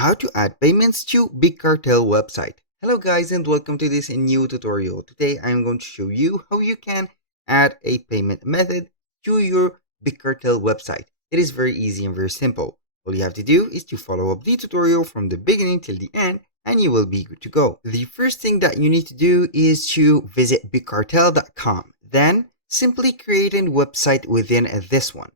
How to add payments to Big Cartel website. Hello guys and welcome to this new tutorial. Today I'm going to show you how you can add a payment method to your Big Cartel website. It is very easy and very simple. All you have to do is to follow up the tutorial from the beginning till the end and you will be good to go. The first thing that you need to do is to visit bigcartel.com. Then simply create a website within this one.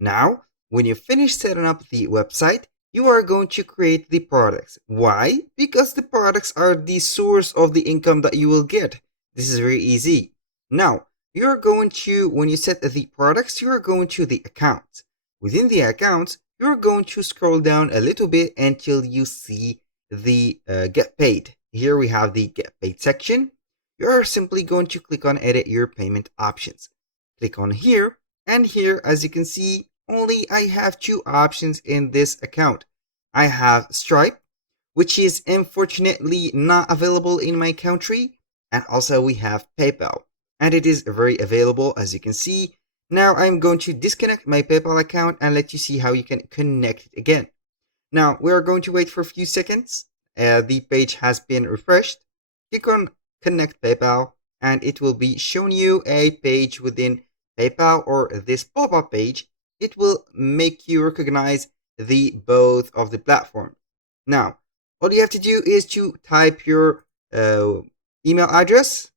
Now, when you finish setting up the website, you are going to create the products. Why? Because the products are the source of the income that you will get. This is very easy. Now, you're going to, when you set the products, you're going to the accounts. Within the accounts, you're going to scroll down a little bit until you see the get paid. Here we have the get paid section. You're simply going to click on edit your payment options. Click on here, and here, as you can see, only I have two options in this account. I have Stripe, which is unfortunately not available in my country, and also we have PayPal, and it is very available, as you can see. Now I'm going to disconnect my PayPal account and let you see how you can connect it again. Now we are going to wait for a few seconds. The page has been refreshed. Click on connect PayPal and it will be showing you a page within PayPal or this pop-up page. It will make you recognize the both of the platform. Now, all you have to do is to type your email address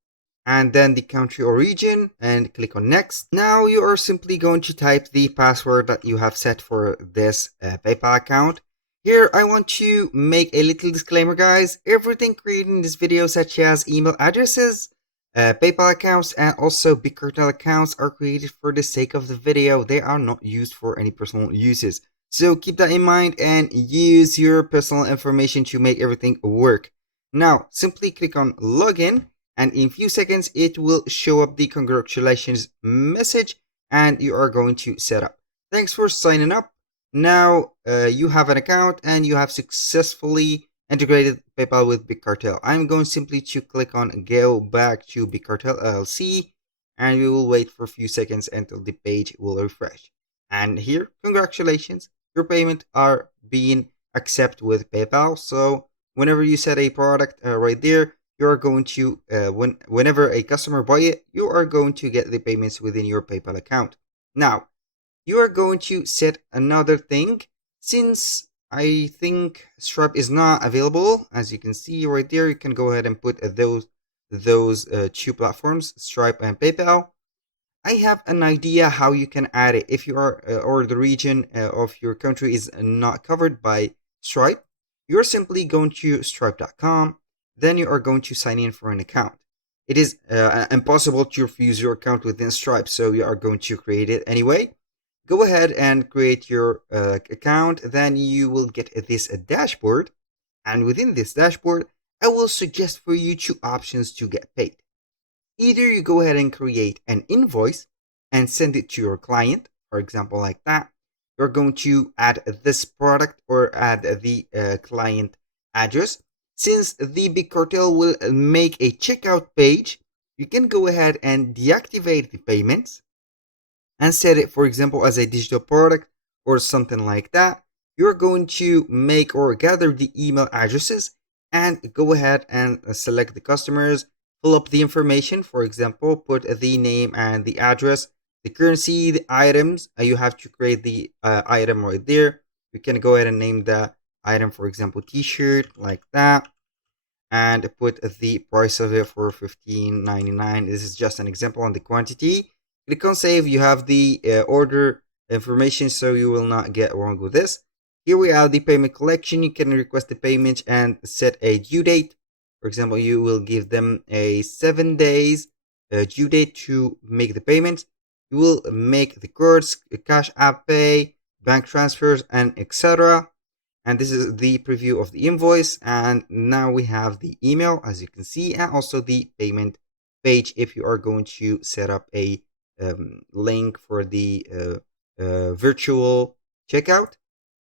and then the country or region and click on next. Now you are simply going to type the password that you have set for this PayPal account. Here I want to make a little disclaimer, guys. Everything created in this video, such as email addresses, PayPal accounts, and also Big Cartel accounts, are created for the sake of the video. They are not used for any personal uses. So keep that in mind and use your personal information to make everything work. Now, simply click on login and in a few seconds it will show up the congratulations message and you are going to set up. Thanks for signing up. Now you have an account and you have successfully integrated PayPal with Big Cartel. I'm going simply to click on go back to Big Cartel LLC and we will wait for a few seconds until the page will refresh. And here, congratulations, your payment are being accepted with PayPal. So whenever you set a product right there, you are going to, whenever a customer buy it, you are going to get the payments within your PayPal account. Now, you are going to set another thing. Since I think Stripe is not available, as you can see right there, you can go ahead and put those two platforms, Stripe and PayPal. I have an idea how you can add it. If you are or the region of your country is not covered by Stripe, you're simply going to stripe.com. Then you are going to sign in for an account. It is impossible to refuse your account within Stripe, so you are going to create it anyway. Go ahead and create your account. Then you will get this dashboard. And within this dashboard, I will suggest for you two options to get paid. Either you go ahead and create an invoice and send it to your client, for example, like that. You're going to add this product or add the client address. Since the Big Cartel will make a checkout page, you can go ahead and deactivate the payments and set it, for example, as a digital product or something like that. You're going to make or gather the email addresses and go ahead and select the customers, fill up the information, for example, put the name and the address, the currency, the items. You have to create the item right there. You can go ahead and name the item, for example, t-shirt, like that, and put the price of it for $15.99. This is just an example on the quantity. Click on save. You have the order information, so you will not get wrong with this. Here we have the payment collection. You can request the payment and set a due date. For example, you will give them a 7 days due date to make the payment. You will make the cards, cash app pay, bank transfers, and etc. And this is the preview of the invoice. And now we have the email, as you can see, and also the payment page if you are going to set up a link for the virtual checkout.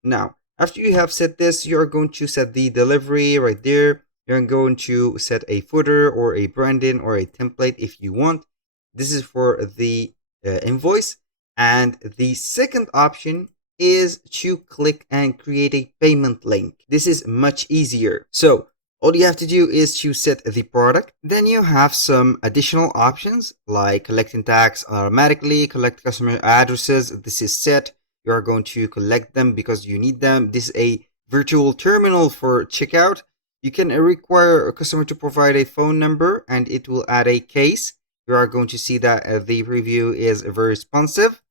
Now, after you have set this, you're going to set the delivery right there. You're going to set a footer or a branding or a template if you want. This is for the invoice. And the second option is to click and create a payment link. This is much easier. So all you have to do is to set the product. Then you have some additional options like collecting tax automatically, collect customer addresses. This is set. You are going to collect them because you need them. This is a virtual terminal for checkout. You can require a customer to provide a phone number and it will add a case. You are going to see that the preview is very responsive,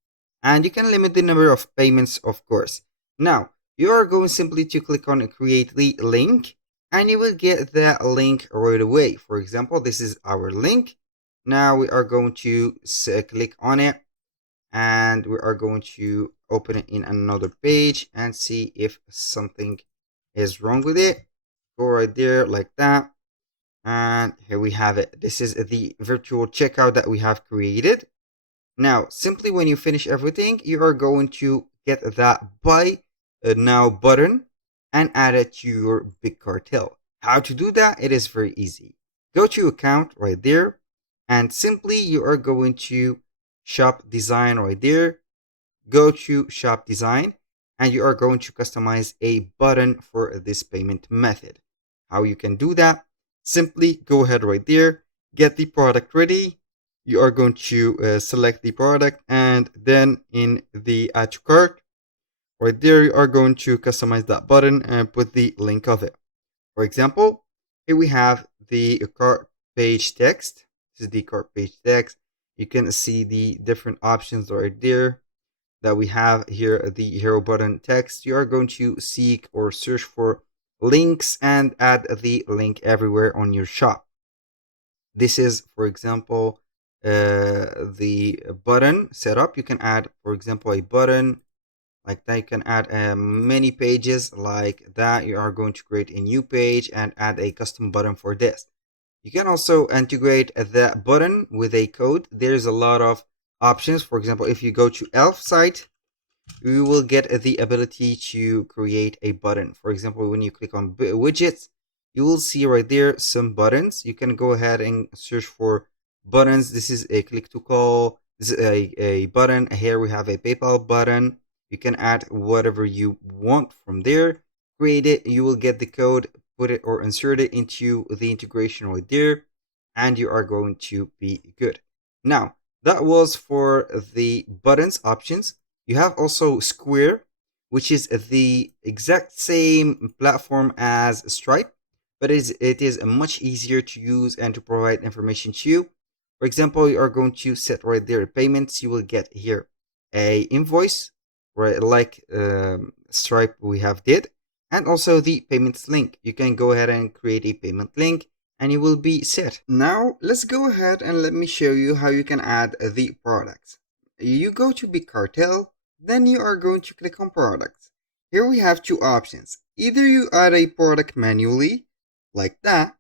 and you can limit the number of payments, of course. Now, you are going simply to click on create the link and you will get that link right away. For example, this is our link. Now we are going to click on it and we are going to open it in another page and see if something is wrong with it. Go right there like that. And here we have it. This is the virtual checkout that we have created. Now, simply when you finish everything, you are going to get that buy now button and add it to your big cartel. How to do that? It is very easy. Go to account right there and simply you are going to shop design right there. Go to shop design and you are going to customize a button for this payment method. How you can do that? Simply go ahead right there, get the product ready. You are going to select the product and then in the add to cart, right there you are going to customize that button and put the link of it. For example, here we have the cart page text. This is the cart page text. You can see the different options right there that we have here, the hero button text. You are going to seek or search for links and add the link everywhere on your shop. This is, for example, the button setup. You can add, for example, a button like that. You can add many pages like that. You are going to create a new page and add a custom button for this. You can also integrate that button with a code. There's a lot of options. For example, if you go to Elf site, you will get the ability to create a button. For example, when you click on widgets, you will see right there some buttons. You can go ahead and search for buttons. This is a click to call. This is a button. Here we have a PayPal button. You can add whatever you want from there. Create it. You will get the code, put it or insert it into the integration right there, and you are going to be good. Now, that was for the buttons options. You have also Square, which is the exact same platform as Stripe, but it is much easier to use and to provide information to you. For example, you are going to set right there payments. You will get here a invoice, right, like Stripe we have did, and also the payments link. You can go ahead and create a payment link and you will be set. Now, let's go ahead and let me show you how you can add the products. You go to Big Cartel, then you are going to click on products. Here we have two options. Either you add a product manually, like that.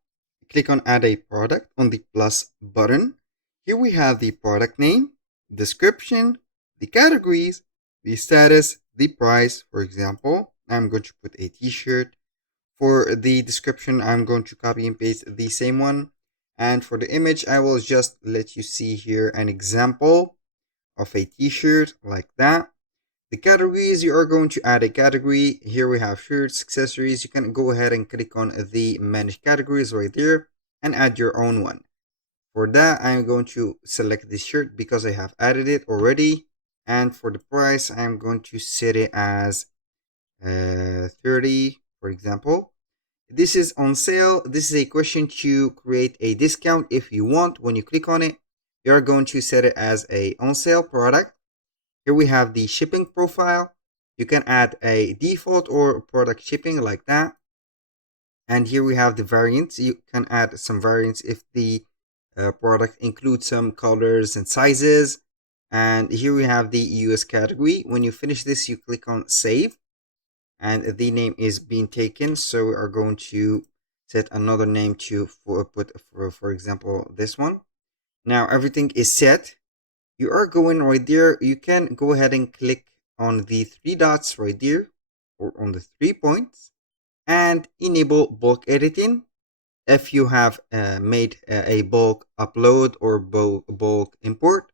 Click on add a product on the plus button. Here we have the product name, description, the categories, the status, the price. For example, I'm going to put a t-shirt. For the description, I'm going to copy and paste the same one. And for the image, I will just let you see here an example of a t-shirt like that. The categories, you are going to add a category. Here we have shirts, accessories. You can go ahead and click on the manage categories right there and add your own one. For that, I'm going to select this shirt because I have added it already. And for the price, I'm going to set it as 30, for example. This is on sale. This is a question to create a discount if you want. When you click on it, you're going to set it as a on sale product. Here we have the shipping profile. You can add a default or product shipping like that. And here we have the variants. You can add some variants if the product includes some colors and sizes. And here we have the US category. When you finish this, you click on save. And the name is being taken. So we are going to set another name to for example, this one. Now everything is set. You are going right there. You can go ahead and click on the three dots right there or on the 3 points and enable bulk editing. If you have made a bulk upload or bulk import,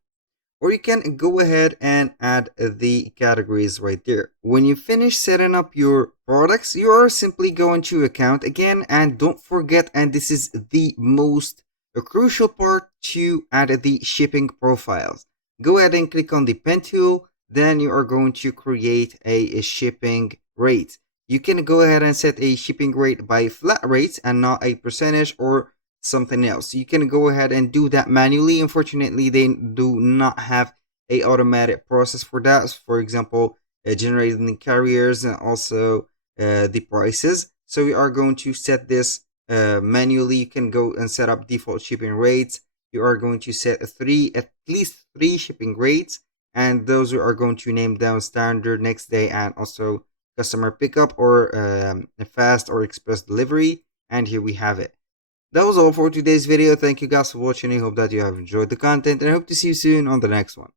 or you can go ahead and add the categories right there. When you finish setting up your products, you are simply going to account again, and don't forget, and this is the most crucial part, to add the shipping profiles. Go ahead and click on the pen tool, then you are going to create a shipping rate. You can go ahead and set a shipping rate by flat rates and not a percentage or something else. You can go ahead and do that manually. Unfortunately, they do not have a automatic process for that. For example, generating the carriers and also the prices. So we are going to set this manually. You can go and set up default shipping rates. You are going to set at least three shipping rates, and those are going to name down standard, next day, and also customer pickup or fast or express delivery. And here we have it. That was all for today's video. Thank you guys for watching. I hope that you have enjoyed the content, and I hope to see you soon on the next one.